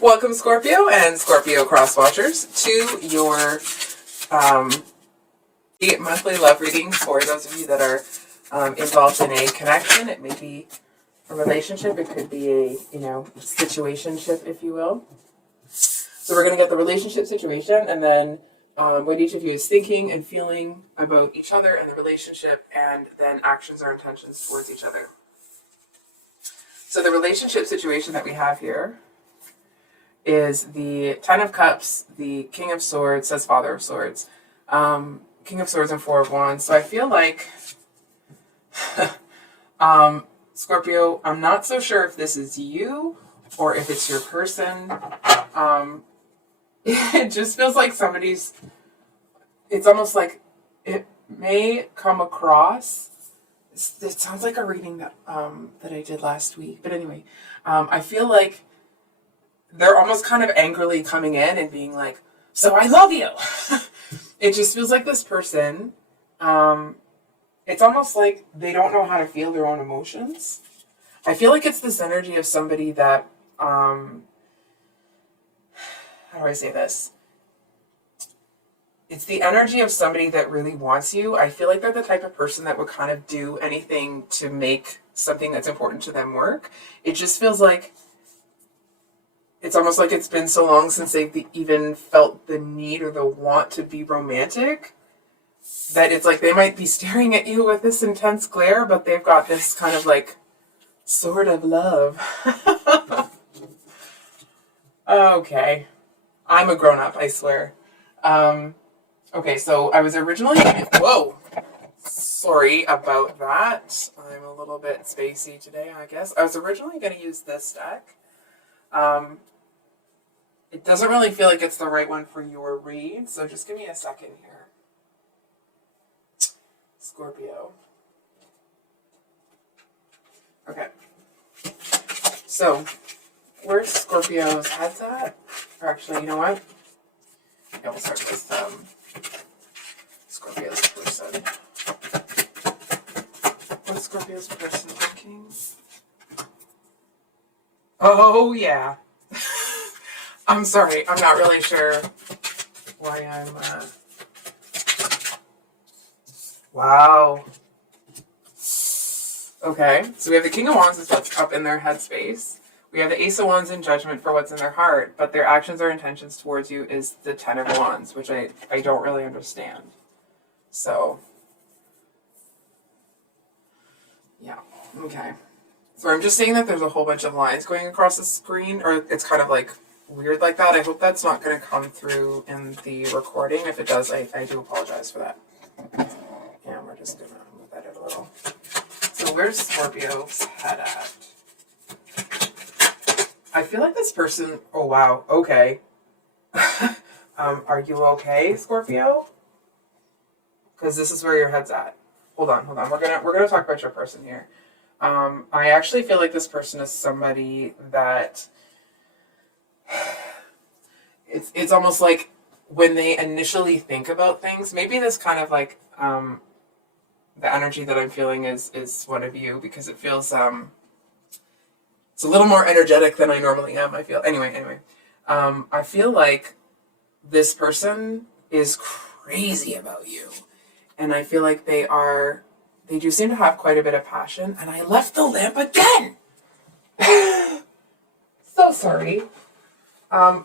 Welcome, Scorpio and Scorpio cross-watchers, to your monthly love reading for those of you that are involved in a connection. It may be a relationship. It could be a, situationship, if you will. So we're going to get the relationship situation and then what each of you is thinking and feeling about each other and the relationship, and then actions or intentions towards each other. So the relationship situation that we have here is the Ten of Cups, the King of Swords, says Father of Swords, King of Swords and Four of Wands. So I feel like, Scorpio, I'm not so sure if this is you or if it's your person. It just feels like it's almost like it may come across. It sounds like a reading that I did last week. But anyway, I feel like they're almost kind of angrily coming in and being like, so I love you. It just feels like this person, it's almost like they don't know how to feel their own emotions. I feel like it's this energy of somebody that, how do I say this? It's the energy of somebody that really wants you. I feel like they're the type of person that would kind of do anything to make something that's important to them work. It just feels like it's almost like it's been so long since they've even felt the need or the want to be romantic that it's like they might be staring at you with this intense glare, but they've got this kind of like sword of love. Okay. I'm a grown-up, I swear. Okay, so I was originally... Whoa! Sorry about that. I'm a little bit spacey today, I guess. I was originally going to use this deck. It doesn't really feel like it's the right one for your read, so just give me a second here. Scorpio. Okay. So, where's Scorpio's head's at? Or actually, you know what? Yeah, we'll start with Scorpio's person. What's Scorpio's person thinking? Oh, yeah. I'm sorry. I'm not really sure why I'm... Wow. Okay. So we have the King of Wands is what's up in their headspace. We have the Ace of Wands in Judgment for what's in their heart, but their actions or intentions towards you is the Ten of Wands, which I don't really understand. So, yeah. Okay. So I'm just saying that there's a whole bunch of lines going across the screen, or it's kind of like weird like that. I hope that's not going to come through in the recording. If it does, I do apologize for that. And we're just going to move that a little. So where's Scorpio's head at? I feel like this person... Oh, wow. Okay. Are you okay, Scorpio? Because this is where your head's at. Hold on. We're gonna talk about your person here. I actually feel like this person is somebody that... It's almost like when they initially think about things, maybe this kind of like the energy that I'm feeling is one of you, because it feels it's a little more energetic than I normally am, I feel. Anyway. I feel like this person is crazy about you. And I feel like they do seem to have quite a bit of passion. And I left the lamp again! So sorry. I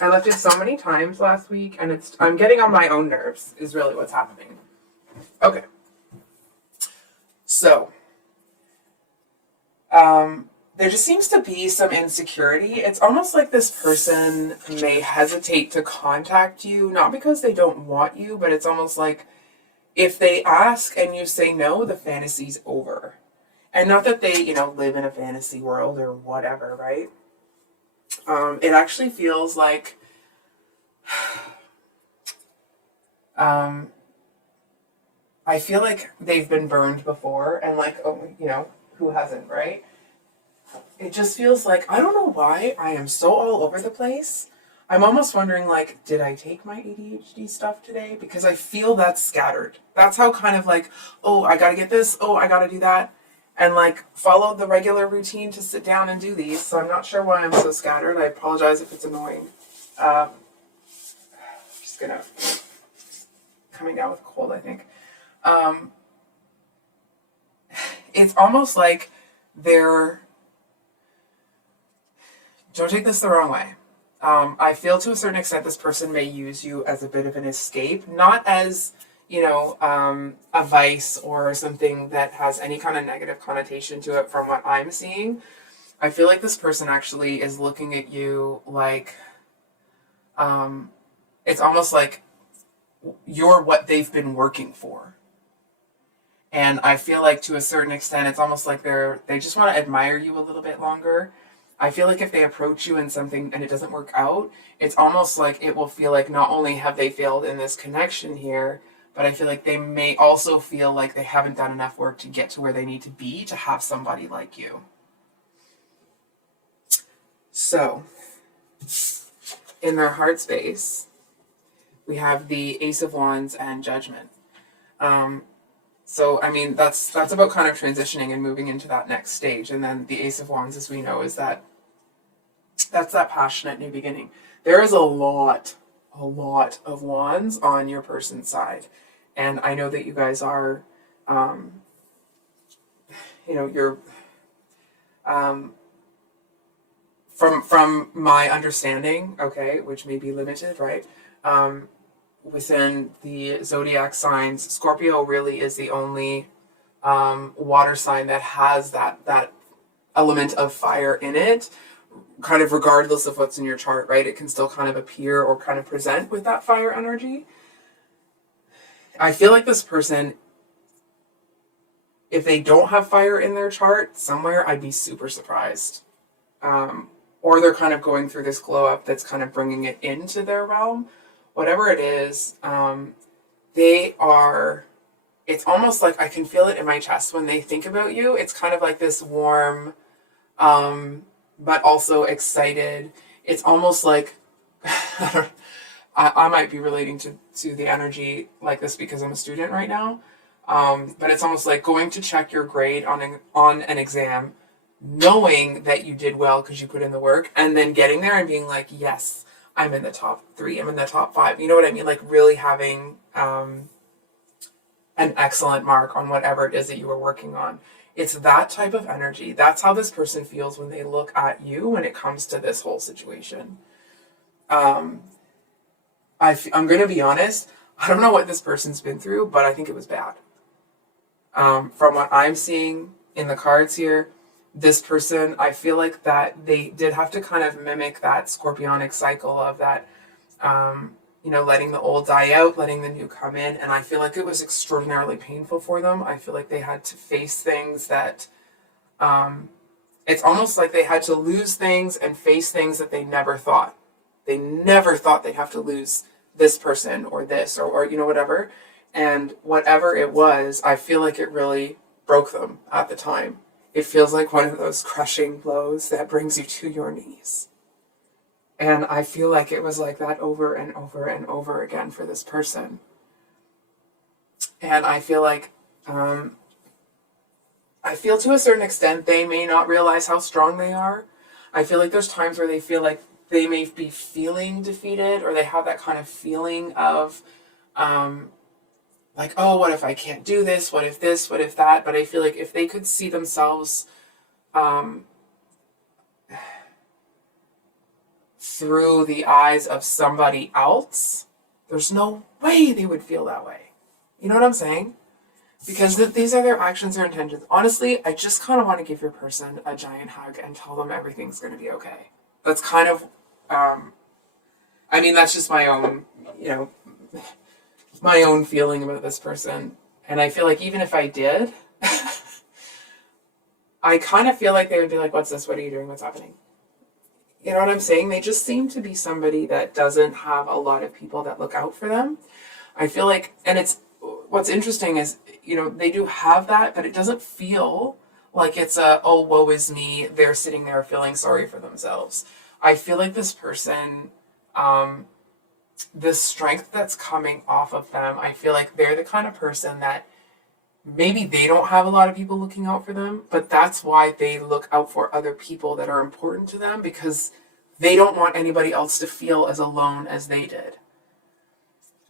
left it so many times last week, and I'm getting on my own nerves, is really what's happening. Okay. So, there just seems to be some insecurity. It's almost like this person may hesitate to contact you, not because they don't want you, but it's almost like if they ask and you say no, the fantasy's over. And not that they, live in a fantasy world or whatever, right? It actually feels like I feel like they've been burned before, and like, who hasn't, right? It just feels like, I don't know why I am so all over the place. I'm almost wondering, like, did I take my ADHD stuff today? Because I feel that's scattered. That's how kind of like, oh, I gotta get this, oh, I gotta do that. and like followed the regular routine to sit down and do these. So I'm not sure why I'm so scattered. I apologize if it's annoying. Just gonna, coming down with a cold, I think. It's almost like they're, don't take this the wrong way. I feel to a certain extent this person may use you as a bit of an escape, not as, a vice or something that has any kind of negative connotation to it from what I'm seeing. I feel like this person actually is looking at you like, it's almost like you're what they've been working for. And I feel like to a certain extent, it's almost like they just want to admire you a little bit longer. I feel like if they approach you in something and it doesn't work out, it's almost like it will feel like not only have they failed in this connection here, but I feel like they may also feel like they haven't done enough work to get to where they need to be to have somebody like you. So, in their heart space, we have the Ace of Wands and Judgment. So, I mean, that's about kind of transitioning and moving into that next stage. And then the Ace of Wands, as we know, is that's that passionate new beginning. There is a lot of wands on your person's side. And I know that you guys are, you're, from my understanding, okay, which may be limited, right? Within the zodiac signs, Scorpio really is the only water sign that has that element of fire in it, kind of regardless of what's in your chart, right? It can still kind of appear or kind of present with that fire energy. I feel like this person, if they don't have fire in their chart somewhere, I'd be super surprised. Or they're kind of going through this glow up that's kind of bringing it into their realm. Whatever it is, they are, it's almost like I can feel it in my chest when they think about you. It's kind of like this warm, but also excited. It's almost like, I might be relating to the energy like this because I'm a student right now. But it's almost like going to check your grade on an exam, knowing that you did well because you put in the work, and then getting there and being like, yes, I'm in the top 3, I'm in the top 5. You know what I mean? Like really having an excellent mark on whatever it is that you were working on. It's that type of energy. That's how this person feels when they look at you when it comes to this whole situation. I'm going to be honest. I don't know what this person's been through, but I think it was bad. From what I'm seeing in the cards here, this person, I feel like that they did have to kind of mimic that scorpionic cycle of that, letting the old die out, letting the new come in. And I feel like it was extraordinarily painful for them. I feel like they had to face things that, it's almost like they had to lose things and face things that they never thought. They never thought they'd have to lose this person or this or whatever. And whatever it was, I feel like it really broke them at the time. It feels like one of those crushing blows that brings you to your knees. And I feel like it was like that over and over and over again for this person. And I feel like, I feel to a certain extent, they may not realize how strong they are. I feel like there's times where they feel like they may be feeling defeated, or they have that kind of feeling of, like, oh, what if I can't do this? What if this? What if that? But I feel like if they could see themselves through the eyes of somebody else, there's no way they would feel that way. You know what I'm saying? Because these are their actions or intentions. Honestly, I just kind of want to give your person a giant hug and tell them everything's going to be okay. That's kind of, that's just my own, my own feeling about this person. And I feel like even if I did, I kind of feel like they would be like, what's this? What are you doing? What's happening? You know what I'm saying? They just seem to be somebody that doesn't have a lot of people that look out for them. I feel like, and it's, what's interesting is, they do have that, but it doesn't feel like it's oh, woe is me. They're sitting there feeling sorry for themselves. I feel like this person, the strength that's coming off of them, I feel like they're the kind of person that maybe they don't have a lot of people looking out for them, but that's why they look out for other people that are important to them, because they don't want anybody else to feel as alone as they did.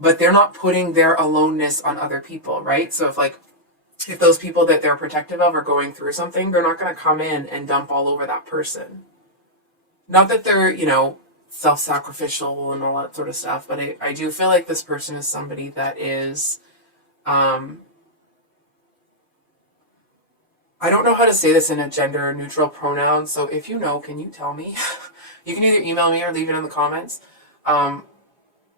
But they're not putting their aloneness on other people, right? So if those people that they're protective of are going through something, they're not going to come in and dump all over that person. Not that they're, self-sacrificial and all that sort of stuff, but I do feel like this person is somebody that is, I don't know how to say this in a gender neutral pronoun, so if you know, can you tell me? You can either email me or leave it in the comments.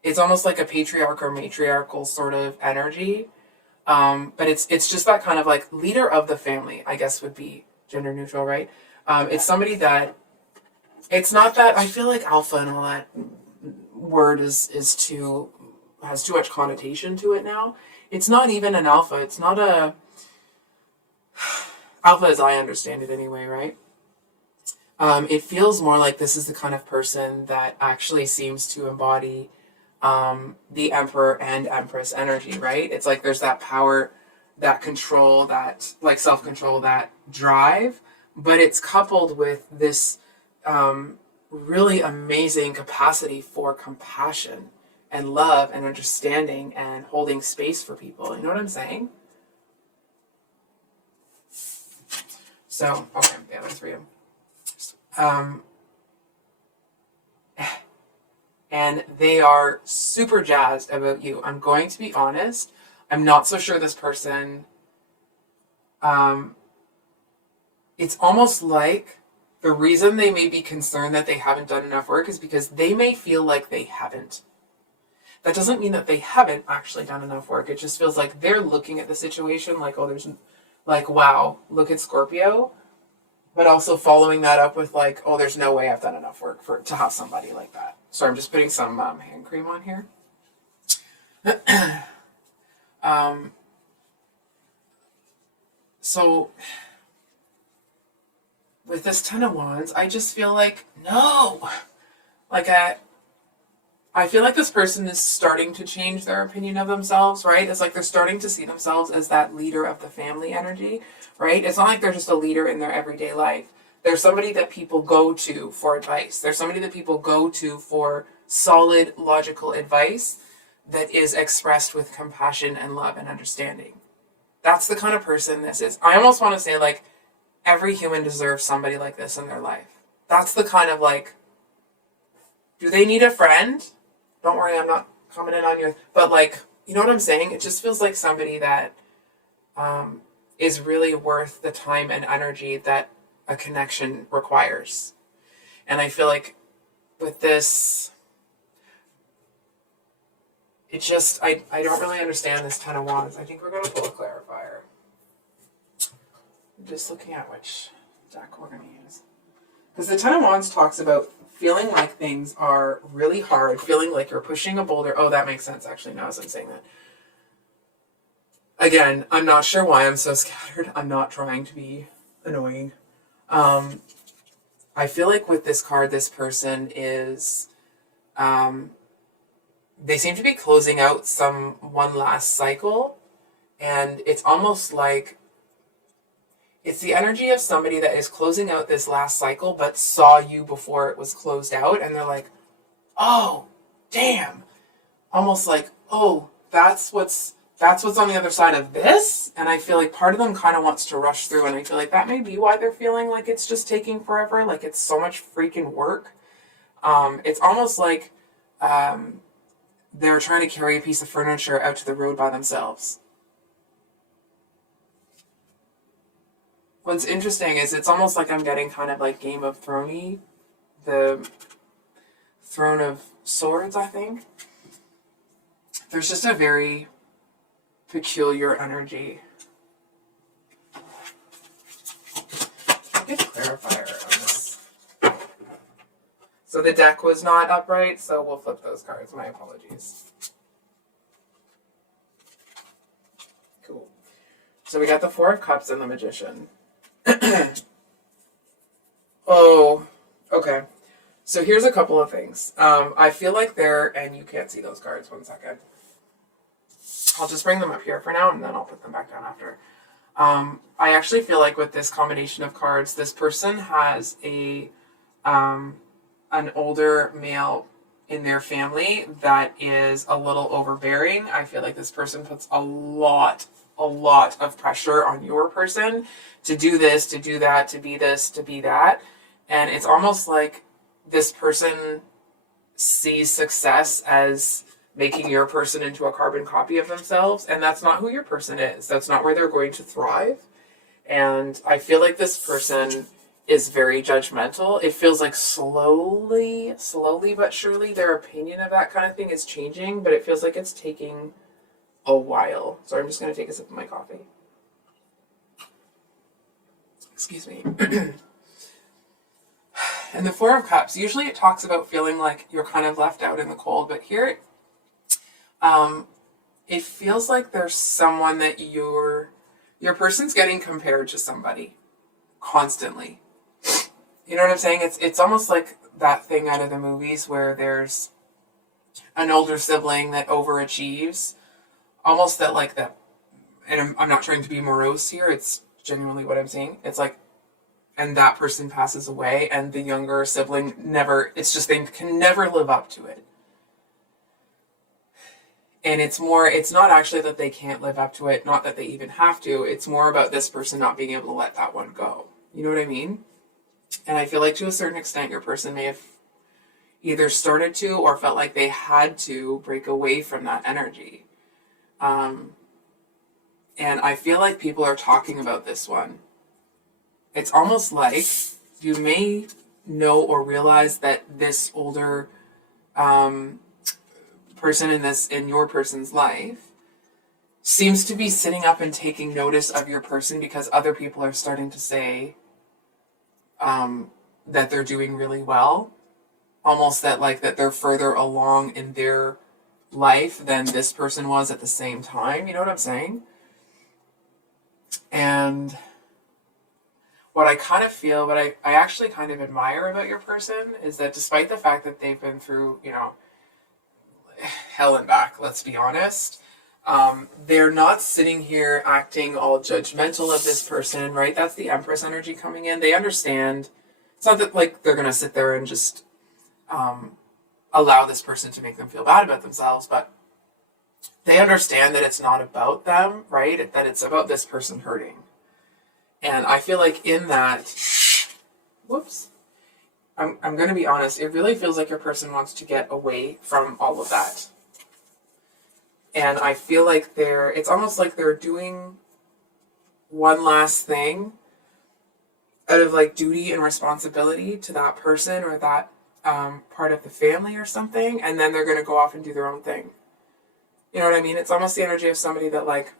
It's almost like a patriarch or matriarchal sort of energy. But it's just that kind of like leader of the family, I guess would be gender neutral, right? It's somebody that, it's not that, I feel like alpha and all that word has too much connotation to it now. It's not even an alpha. It's not alpha as I understand it anyway, right? It feels more like this is the kind of person that actually seems to embody the Emperor and Empress energy, right? It's like there's that power, that control, that like self-control, that drive, but it's coupled with this really amazing capacity for compassion and love and understanding and holding space for people. You know what I'm saying? So, okay, yeah, let's read them. And they are super jazzed about you. I'm going to be honest. I'm not so sure this person, it's almost like the reason they may be concerned that they haven't done enough work is because they may feel like they haven't. That doesn't mean that they haven't actually done enough work. It just feels like they're looking at the situation like, oh, there's like, wow, look at Scorpio. But also following that up with like, oh, there's no way I've done enough work to have somebody like that. So I'm just putting some hand cream on here. So with this Ten of Wands, I just feel like, no. Like I feel like this person is starting to change their opinion of themselves, right? It's like they're starting to see themselves as that leader of the family energy, right? It's not like they're just a leader in their everyday life. They're somebody that people go to for advice. They're somebody that people go to for solid, logical advice that is expressed with compassion and love and understanding. That's the kind of person this is. I almost want to say like every human deserves somebody like this in their life. That's the kind of like, do they need a friend? Don't worry, I'm not commenting on you. But like, you know what I'm saying? It just feels like somebody that is really worth the time and energy that a connection requires. And I feel like with this, it just, I don't really understand this Ten of Wands. I think we're going to pull a clarifier. I'm just looking at which deck we're going to use. Because the Ten of Wands talks about feeling like things are really hard, feeling like you're pushing a boulder. Oh, that makes sense, actually, now as I'm saying that. Again, I'm not sure why I'm so scattered. I'm not trying to be annoying. I feel like with this card, this person is, they seem to be closing out one last cycle. And it's almost like it's the energy of somebody that is closing out this last cycle, but saw you before it was closed out. And they're like, oh, damn. Almost like, oh, that's what's on the other side of this. And I feel like part of them kind of wants to rush through. And I feel like that may be why they're feeling like it's just taking forever. Like it's so much freaking work. It's almost like they're trying to carry a piece of furniture out to the road by themselves. What's interesting is it's almost like I'm getting kind of like Game of Thrones-y, the Throne of Swords, I think. There's just a very peculiar energy. Get a clarifier on this. So the deck was not upright, so we'll flip those cards. My apologies. Cool. So we got the Four of Cups and the Magician. Oh, okay. So here's a couple of things. I feel like and you can't see those cards, one second. I'll just bring them up here for now, and then I'll put them back down after. I actually feel like with this combination of cards, this person has an older male in their family that is a little overbearing. I feel like this person puts a lot of pressure on your person to do this, to do that, to be this, to be that. And it's almost like this person sees success as making your person into a carbon copy of themselves. And that's not who your person is. That's not where they're going to thrive. And I feel like this person is very judgmental. It feels like slowly but surely their opinion of that kind of thing is changing, but it feels like it's taking a while. So I'm just going to take a sip of my coffee. Excuse me. And the Four of Cups, usually it talks about feeling like you're kind of left out in the cold, but here it feels like there's someone that your person's getting compared to somebody constantly. You know what I'm saying? It's almost like that thing out of the movies where there's an older sibling that overachieves. Almost that like that, and I'm not trying to be morose here, it's genuinely what I'm saying. It's like, and that person passes away and the younger sibling never, it's just they can never live up to it. And it's not actually that they can't live up to it, not that they even have to. It's more about this person not being able to let that one go. You know what I mean? And I feel like to a certain extent, your person may have either started to or felt like they had to break away from that energy. And I feel like people are talking about this one. It's almost like you may know or realize that this older person in your person's life seems to be sitting up and taking notice of your person because other people are starting to say that they're doing really well. Almost that they're further along in their life than this person was at the same time. You know what I'm saying? And what I kind of feel, what I actually kind of admire about your person is that despite the fact that they've been through, hell and back, let's be honest, they're not sitting here acting all judgmental of this person, right? That's the Empress energy coming in. They understand. It's not that like they're going to sit there and just allow this person to make them feel bad about themselves, but they understand that it's not about them, right? That it's about this person hurting. And I feel like in that, I'm going to be honest, it really feels like your person wants to get away from all of that. And I feel like it's almost like they're doing one last thing out of like duty and responsibility to that person or that part of the family or something. And then they're going to go off and do their own thing. You know what I mean? It's almost the energy of somebody that like,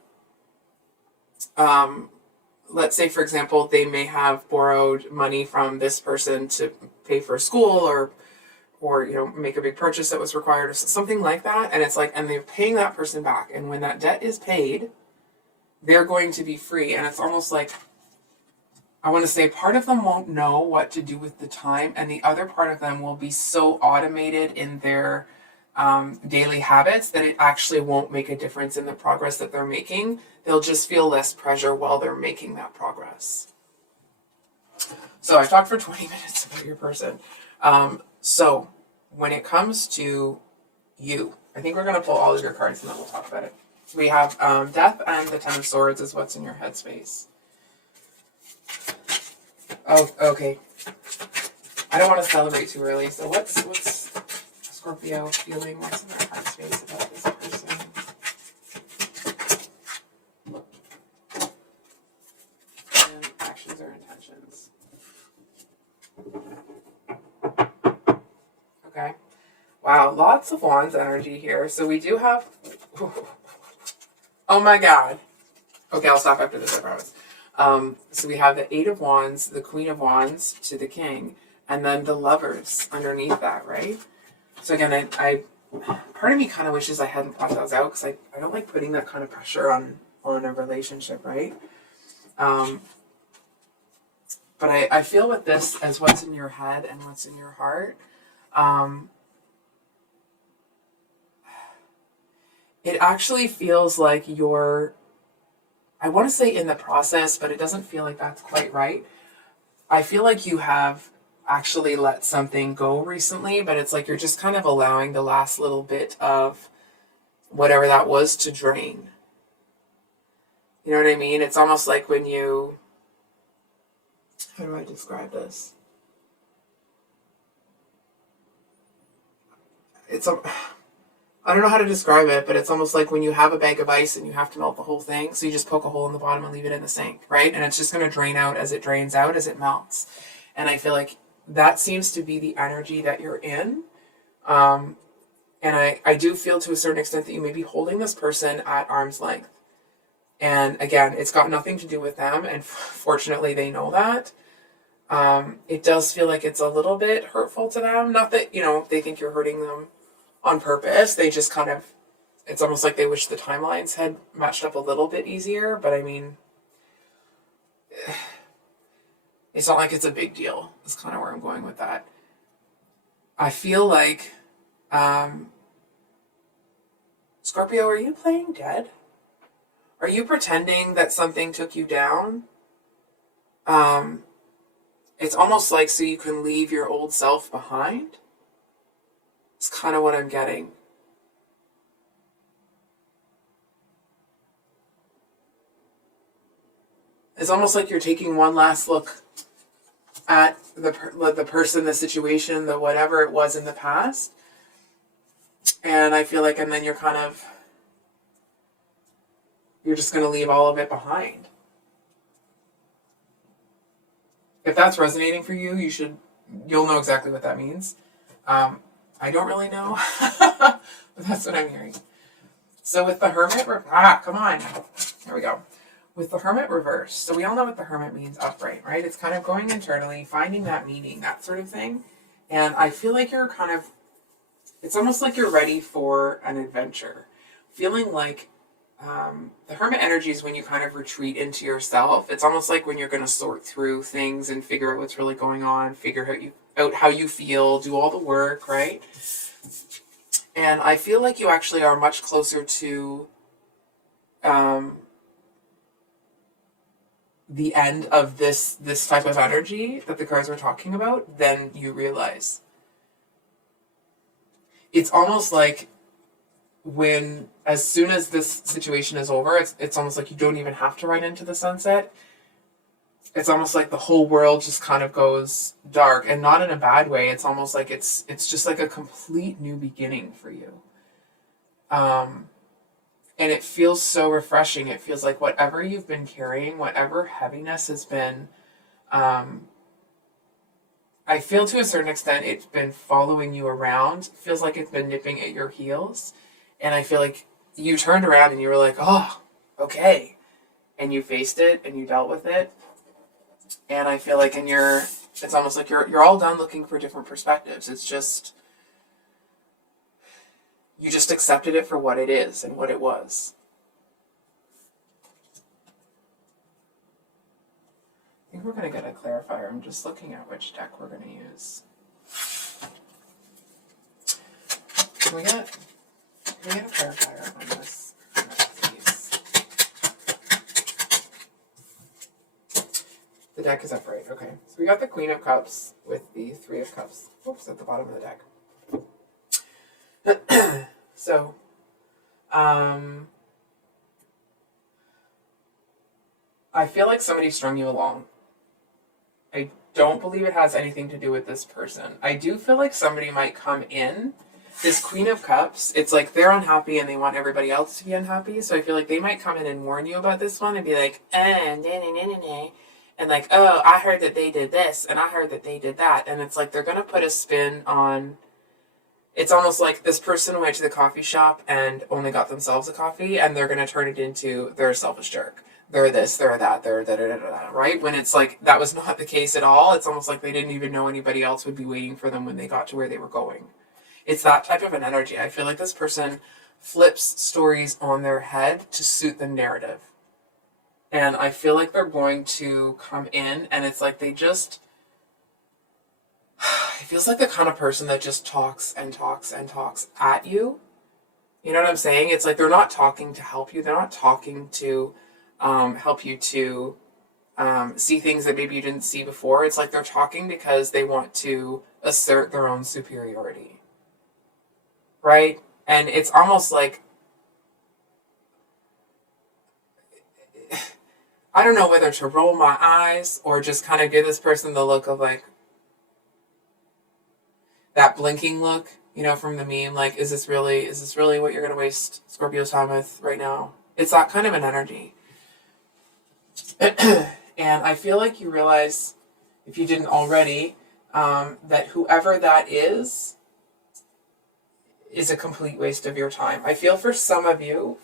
let's say, for example, they may have borrowed money from this person to pay for school or make a big purchase that was required or something like that. And it's like, and they're paying that person back. And when that debt is paid, they're going to be free. And it's almost like, I want to say part of them won't know what to do with the time. And the other part of them will be so automated in their daily habits that it actually won't make a difference in the progress that they're making. They'll just feel less pressure while they're making that progress. So I've talked for 20 minutes about your person. So when it comes to you, I think we're going to pull all of your cards and then we'll talk about it. We have Death and the Ten of Swords is what's in your headspace. Oh, okay. I don't want to celebrate too early. So what's Scorpio feeling? What's in their headspace about this person? And actions or intentions. Okay. Wow, lots of Wands energy here. So we do have... Oh my god. Okay, I'll stop after this, I promise. So we have the Eight of Wands, the Queen of Wands to the King, and then the Lovers underneath that, right? So again, I part of me kind of wishes I hadn't brought those out because I don't like putting that kind of pressure on a relationship, right? But I feel with this as what's in your head and what's in your heart. it actually feels like you're, I want to say in the process, but it doesn't feel like that's quite right. I feel like you have actually let something go recently, but it's like you're just kind of allowing the last little bit of whatever that was to drain. You know what I mean? It's almost like when you, how do I describe this? It's a, I don't know how to describe it, but it's almost like when you have a bag of ice and you have to melt the whole thing. So you just poke a hole in the bottom and leave it in the sink, right? And it's just going to drain out as it drains out, as it melts. And I feel like that seems to be the energy that you're in. And I do feel to a certain extent that you may be holding this person at arm's length. And again, it's got nothing to do with them. And fortunately, they know that. It does feel like it's a little bit hurtful to them. Not that, they think you're hurting them on purpose. They just kind of, it's almost like they wish the timelines had matched up a little bit easier. But I mean, it's not like it's a big deal. That's kind of where I'm going with that. I feel like, Scorpio, are you playing dead? Are you pretending that something took you down? It's almost like so you can leave your old self behind. It's kind of what I'm getting. It's almost like you're taking one last look at the person, the situation, the whatever it was in the past. And I feel like, and then you're just going to leave all of it behind. If that's resonating for you, you'll know exactly what that means. I don't really know, but that's what I'm hearing. So with the Hermit, come on. There we go. With the Hermit reverse, so we all know what the Hermit means upright, right? It's kind of going internally, finding that meaning, that sort of thing. And I feel like you're it's almost like you're ready for an adventure. Feeling like the Hermit energy is when you kind of retreat into yourself. It's almost like when you're going to sort through things and figure out what's really going on, figure out how you feel, do all the work, right? And I feel like you actually are much closer to the end of this type of energy that the cards were talking about than you realize. It's almost like as soon as this situation is over, it's almost like you don't even have to run into the sunset. It's almost like the whole world just kind of goes dark, and not in a bad way. It's almost like it's just like a complete new beginning for you. And it feels so refreshing. It feels like whatever you've been carrying, whatever heaviness has been, I feel to a certain extent it's been following you around. It feels like it's been nipping at your heels. And I feel like you turned around and you were like, oh, okay. And you faced it and you dealt with it. And I feel like it's almost like you're all done looking for different perspectives. It's just, you just accepted it for what it is and what it was. I think we're going to get a clarifier. I'm just looking at which deck we're going to use. Can we get a clarifier on this, please? The deck is upright. Okay. So we got the Queen of Cups with the Three of Cups. Oops, at the bottom of the deck. So, I feel like somebody strung you along. I don't believe it has anything to do with this person. I do feel like somebody might come in. This Queen of Cups, it's like they're unhappy and they want everybody else to be unhappy. So I feel like they might come in and warn you about this one and be like, and like, oh, I heard that they did this and I heard that they did that. And it's like they're going to put a spin on, it's almost like this person went to the coffee shop and only got themselves a coffee and they're going to turn it into they're a selfish jerk. They're this, they're that, they're da-da-da-da-da, right? When it's like that was not the case at all. It's almost like they didn't even know anybody else would be waiting for them when they got to where they were going. It's that type of an energy. I feel like this person flips stories on their head to suit the narrative. And I feel like they're going to come in and it's like it feels like the kind of person that just talks and talks and talks at you You know what I'm saying? It's like they're not talking to help you. They're not talking to help you to see things that maybe you didn't see before. It's like they're talking because they want to assert their own superiority. Right? And it's almost like, I don't know whether to roll my eyes or just kind of give this person the look of like, that blinking look, you know, from the meme, like, is this really what you're going to waste Scorpio's time with right now? It's that kind of an energy. And I feel like you realize, if you didn't already, that whoever that is a complete waste of your time. I feel for some of you,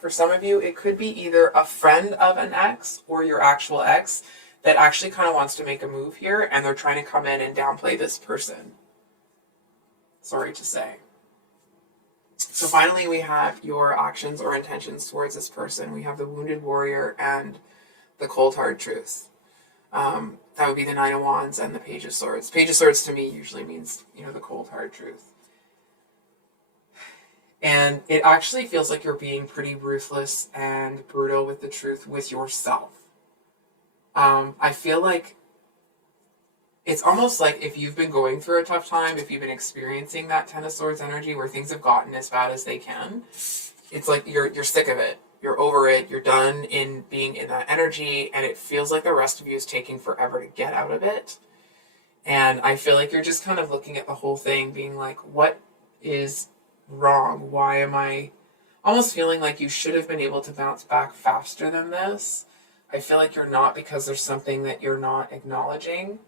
it could be either a friend of an ex or your actual ex that actually kind of wants to make a move here, and they're trying to come in and downplay this person. Sorry to say. So finally, we have your actions or intentions towards this person. We have the Wounded Warrior and the Cold Hard Truth. That would be the Nine of Wands and the Page of Swords. Page of Swords to me usually means, you know, the cold hard truth. And it actually feels like you're being pretty ruthless and brutal with the truth with yourself. I feel like it's almost like if you've been going through a tough time, if you've been experiencing that Ten of Swords energy where things have gotten as bad as they can, it's like you're sick of it. You're over it. You're done in being in that energy, and it feels like the rest of you is taking forever to get out of it. And I feel like you're just kind of looking at the whole thing, being like, what is wrong? Why am I almost feeling like you should have been able to bounce back faster than this? I feel like you're not, because there's something that you're not acknowledging.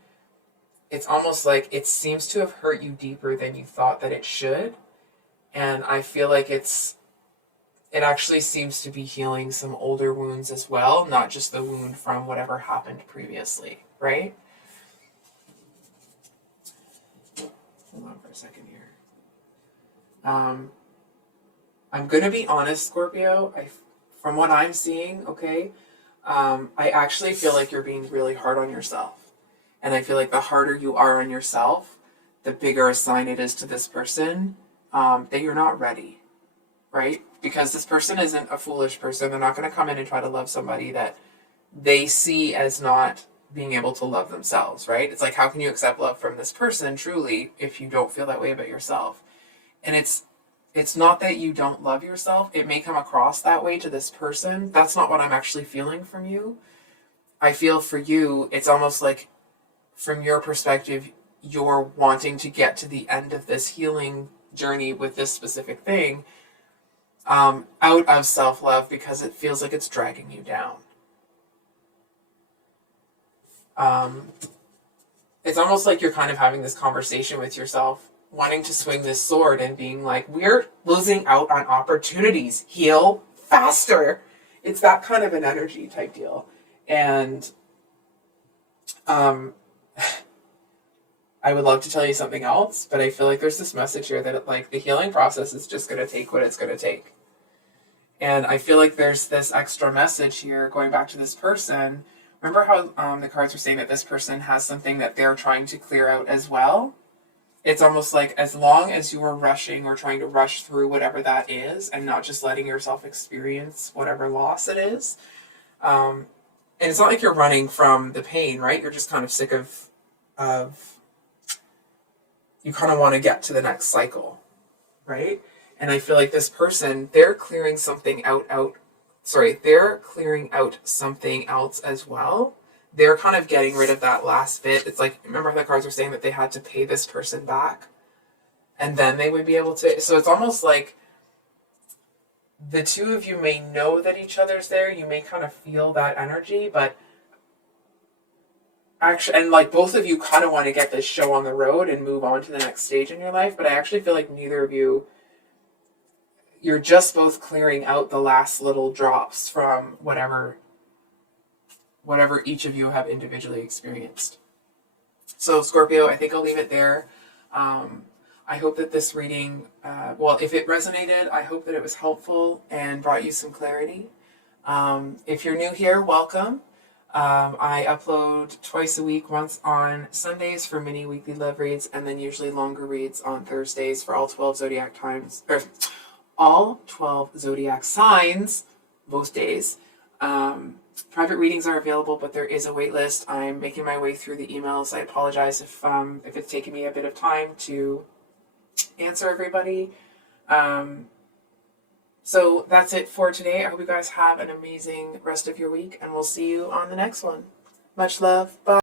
It's almost like it seems to have hurt you deeper than you thought that it should. And I feel like it actually seems to be healing some older wounds as well, not just the wound from whatever happened previously, right? Hold on for a second here. I'm going to be honest, Scorpio. From what I'm seeing, okay, I actually feel like you're being really hard on yourself. And I feel like the harder you are on yourself, the bigger a sign it is to this person that you're not ready, right? Because this person isn't a foolish person. They're not going to come in and try to love somebody that they see as not being able to love themselves, right? It's like, how can you accept love from this person truly if you don't feel that way about yourself? And it's not that you don't love yourself. It may come across that way to this person. That's not what I'm actually feeling from you. I feel for you, it's almost like, from your perspective, you're wanting to get to the end of this healing journey with this specific thing out of self-love, because it feels like it's dragging you down. It's almost like you're kind of having this conversation with yourself, wanting to swing this sword and being like, we're losing out on opportunities. Heal faster. It's that kind of an energy type deal. And I would love to tell you something else, but I feel like there's this message here that like the healing process is just going to take what it's going to take. And I feel like there's this extra message here going back to this person. Remember how the cards were saying that this person has something that they're trying to clear out as well? It's almost like as long as you are rushing or trying to rush through whatever that is and not just letting yourself experience whatever loss it is. And it's not like you're running from the pain, right? You're just kind of sick of you kind of want to get to the next cycle, right? And I feel like this person, they're clearing something they're clearing out something else as well. They're kind of getting rid of that last bit. It's like, remember how the cards were saying that they had to pay this person back and then they would be able to. So it's almost like the two of you may know that each other's there. You may kind of feel that energy, but actually, and like both of you kind of want to get this show on the road and move on to the next stage in your life, but I actually feel like neither of you, you're just both clearing out the last little drops from whatever each of you have individually experienced. So Scorpio, I think I'll leave it there. I hope that this reading, if it resonated, I hope that it was helpful and brought you some clarity. If you're new here, welcome. I upload twice a week, once on Sundays for mini weekly love reads, and then usually longer reads on Thursdays for all 12 zodiac all 12 zodiac signs most days. Private readings are available, but there is a wait list. I'm making my way through the emails. I apologize if it's taken me a bit of time to answer everybody. So that's it for today. I hope you guys have an amazing rest of your week, and we'll see you on the next one. Much love. Bye.